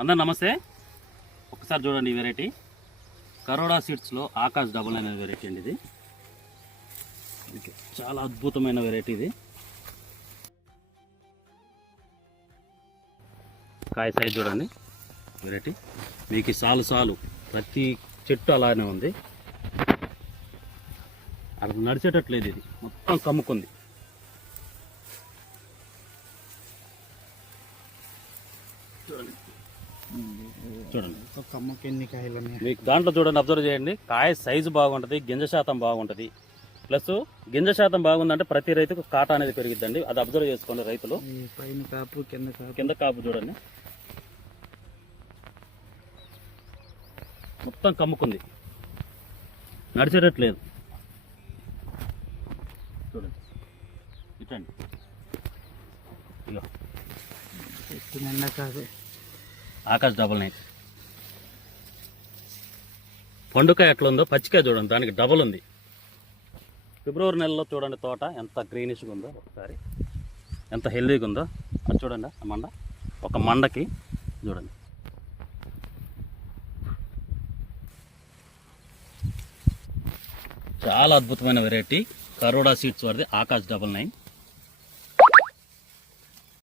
అందరు నమస్తే. ఒకసారి చూడండి ఈ వెరైటీ కరోడా సీడ్స్లో ఆకాశ్ డబుల్ అనే వెరైటీ అండి. ఇది చాలా అద్భుతమైన వెరైటీ. ఇది కాయ సైజ్ చూడండి వెరైటీ. మీకు సాలు ప్రతి చెట్టు అలానే ఉంది. అది నడిచేటట్లేదు, ఇది మొత్తం కమ్ముకుంది. చూడండి కమ్మకి ఎన్ని కాయలు మీకు దాంట్లో చూడండి, అబ్జర్వ్ చేయండి. కాయ సైజు బాగుంటుంది, గింజ శాతం బాగుంటుంది. ప్లస్ గింజ శాతం బాగుందంటే ప్రతి రైతుకు కాట అనేది పెరిగిద్దండి. అది అబ్జర్వ్ చేసుకోండి రైతులు. పైన కాపు కింద కాపు చూడండి, మొత్తం కమ్ముకుంది, నడిచేటట్లేదు. చూడండి ఇటండి, ఇగో నిండా కాదు. ఆకాశ్ 99. పండుకాయ ఎట్లా ఉందో, పచ్చికాయ చూడండి దానికి డబల్ ఉంది. ఫిబ్రవరి నెలలో చూడండి తోట ఎంత గ్రీనిష్గా ఉందో, ఒకసారి ఎంత హెల్దీగా ఉందో అది చూడండి. ఆ మండ ఒక మండకి చూడండి. చాలా అద్భుతమైన వెరైటీ కరోడా సీడ్స్ వాడిది ఆకాశ్ 99.